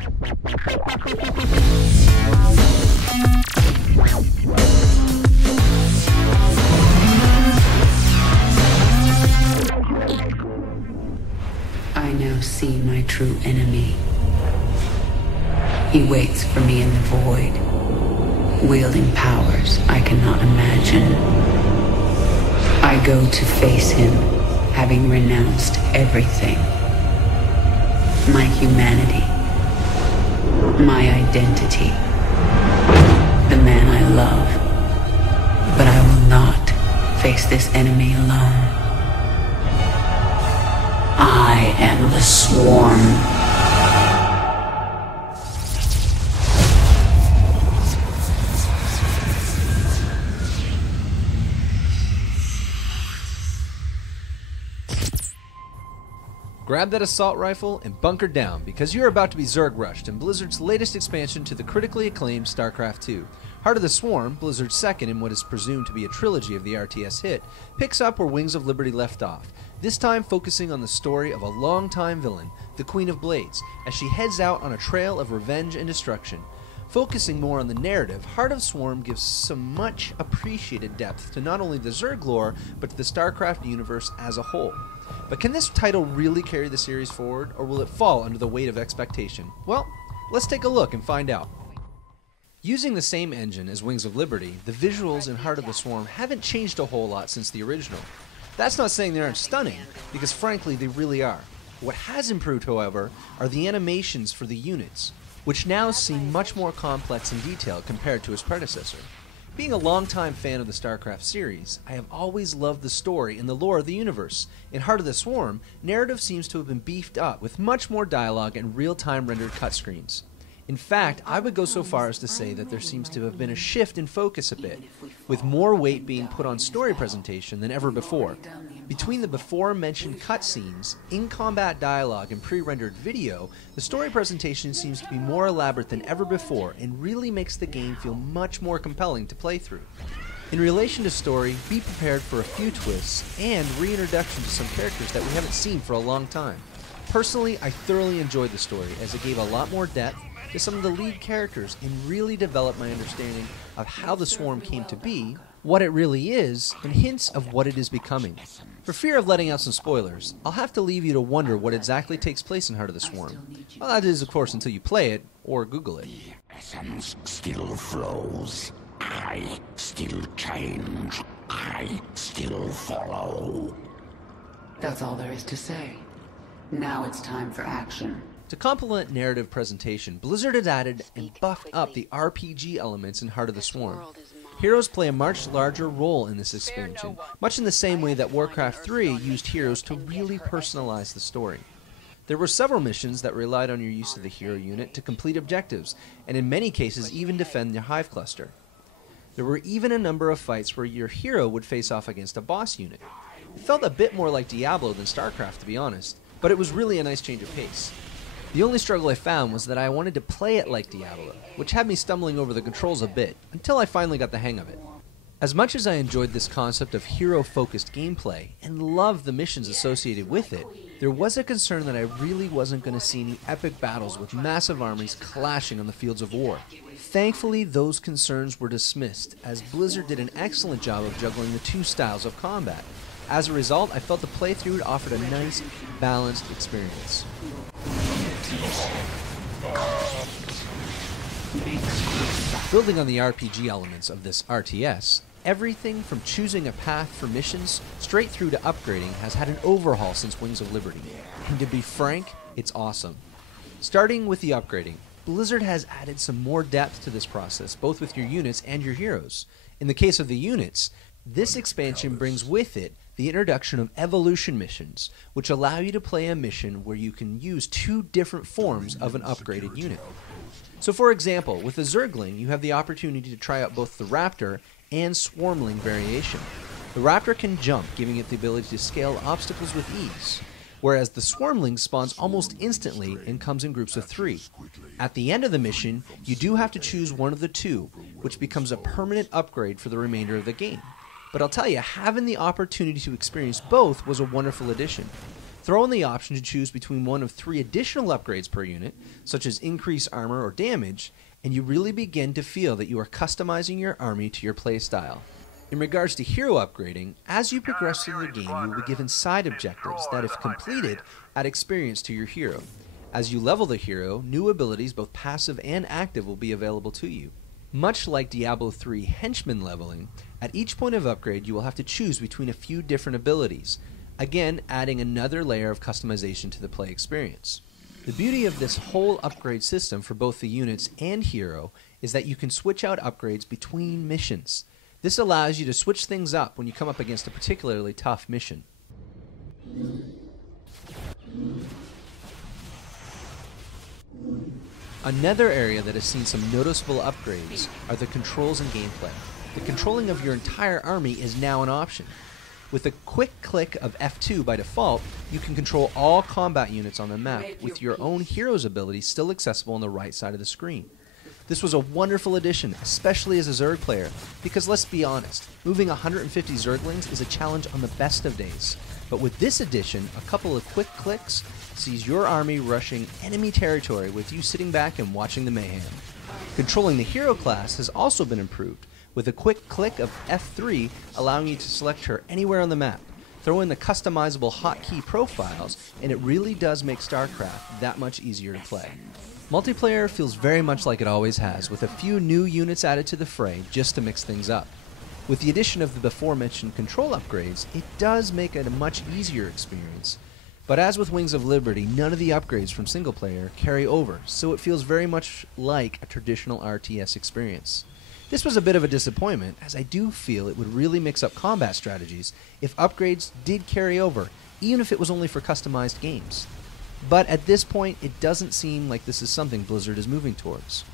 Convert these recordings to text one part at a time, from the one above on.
I now see my true enemy. He waits for me in the void, wielding powers I cannot imagine. I go to face him, having renounced everything. My humanity, my identity, the man I love. But I will not face this enemy alone. I am the Swarm. Grab that assault rifle and bunker down, because you're about to be Zerg rushed in Blizzard's latest expansion to the critically acclaimed Starcraft 2. Heart of the Swarm, Blizzard's second in what is presumed to be a trilogy of the RTS hit, picks up where Wings of Liberty left off, this time focusing on the story of a longtime villain, the Queen of Blades, as she heads out on a trail of revenge and destruction. Focusing more on the narrative, Heart of Swarm gives some much appreciated depth to not only the Zerg lore, but to the Starcraft universe as a whole. But can this title really carry the series forward, or will it fall under the weight of expectation? Well, let's take a look and find out. Using the same engine as Wings of Liberty, the visuals in Heart of the Swarm haven't changed a whole lot since the original. That's not saying they aren't stunning, because frankly they really are. What has improved, however, are the animations for the units, which now seem much more complex and detailed compared to its predecessor. Being a longtime fan of the Starcraft series, I have always loved the story and the lore of the universe. In Heart of the Swarm, narrative seems to have been beefed up with much more dialogue and real-time rendered cutscreens. In fact, I would go so far as to say that there seems to have been a shift in focus a bit, with more weight being put on story presentation than ever before. Between the before-mentioned cutscenes, in-combat dialogue, and pre-rendered video, the story presentation seems to be more elaborate than ever before and really makes the game feel much more compelling to play through. In relation to story, be prepared for a few twists and reintroduction to some characters that we haven't seen for a long time. Personally, I thoroughly enjoyed the story as it gave a lot more depth to some of the lead characters and really developed my understanding of how the Swarm came to be, what it really is, and hints of what it is becoming. For fear of letting out some spoilers, I'll have to leave you to wonder what exactly takes place in Heart of the Swarm. Well, that is, of course, until you play it or Google it. The essence still flows. I still change. I still follow. That's all there is to say. Now it's time for action. To complement narrative presentation, Blizzard has added and buffed up the RPG elements in Heart of the Swarm. Heroes play a much larger role in this expansion, much in the same way that Warcraft 3 used heroes to really personalize the story. There were several missions that relied on your use of the hero unit to complete objectives, and in many cases even defend your hive cluster. There were even a number of fights where your hero would face off against a boss unit. It felt a bit more like Diablo than Starcraft, to be honest, but it was really a nice change of pace. The only struggle I found was that I wanted to play it like Diablo, which had me stumbling over the controls a bit, until I finally got the hang of it. As much as I enjoyed this concept of hero-focused gameplay, and loved the missions associated with it, there was a concern that I really wasn't going to see any epic battles with massive armies clashing on the fields of war. Thankfully, those concerns were dismissed, as Blizzard did an excellent job of juggling the two styles of combat. As a result, I felt the playthrough offered a nice, balanced experience. Building on the RPG elements of this RTS, everything from choosing a path for missions straight through to upgrading has had an overhaul since Wings of Liberty, and to be frank, it's awesome. Starting with the upgrading, Blizzard has added some more depth to this process, both with your units and your heroes. In the case of the units, this expansion brings with it the introduction of evolution missions, which allow you to play a mission where you can use two different forms of an upgraded unit. So for example, with the Zergling, you have the opportunity to try out both the Raptor and Swarmling variation. The Raptor can jump, giving it the ability to scale obstacles with ease, whereas the Swarmling spawns almost instantly and comes in groups of 3. At the end of the mission, you do have to choose one of the two, which becomes a permanent upgrade for the remainder of the game. But I'll tell you, having the opportunity to experience both was a wonderful addition. Throw in the option to choose between one of 3 additional upgrades per unit, such as increase armor or damage, and you really begin to feel that you are customizing your army to your playstyle. In regards to hero upgrading, as you progress through the game, you will be given side objectives that, if completed, add experience to your hero. As you level the hero, new abilities, both passive and active, will be available to you. Much like Diablo 3 henchman leveling, at each point of upgrade you will have to choose between a few different abilities, again adding another layer of customization to the play experience. The beauty of this whole upgrade system for both the units and hero is that you can switch out upgrades between missions. This allows you to switch things up when you come up against a particularly tough mission. Another area that has seen some noticeable upgrades are the controls and gameplay. The controlling of your entire army is now an option. With a quick click of F2 by default, you can control all combat units on the map, with your own hero's ability still accessible on the right side of the screen. This was a wonderful addition, especially as a Zerg player, because let's be honest, moving 150 Zerglings is a challenge on the best of days. But with this addition, a couple of quick clicks sees your army rushing enemy territory with you sitting back and watching the mayhem. Controlling the hero class has also been improved, with a quick click of F3 allowing you to select her anywhere on the map. Throw in the customizable hotkey profiles, and it really does make Starcraft that much easier to play. Multiplayer feels very much like it always has, with a few new units added to the fray just to mix things up. With the addition of the before-mentioned control upgrades, it does make it a much easier experience. But as with Wings of Liberty, none of the upgrades from single player carry over, so it feels very much like a traditional RTS experience. This was a bit of a disappointment, as I do feel it would really mix up combat strategies if upgrades did carry over, even if it was only for customized games. But at this point, it doesn't seem like this is something Blizzard is moving towards.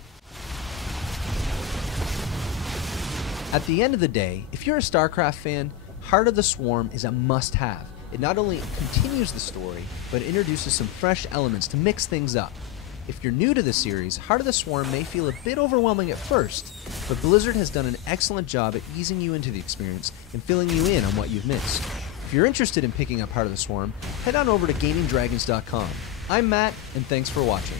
At the end of the day, if you're a Starcraft fan, Heart of the Swarm is a must-have. It not only continues the story, but introduces some fresh elements to mix things up. If you're new to the series, Heart of the Swarm may feel a bit overwhelming at first, but Blizzard has done an excellent job at easing you into the experience and filling you in on what you've missed. If you're interested in picking up Heart of the Swarm, head on over to gamingdragons.com. I'm Matt, and thanks for watching.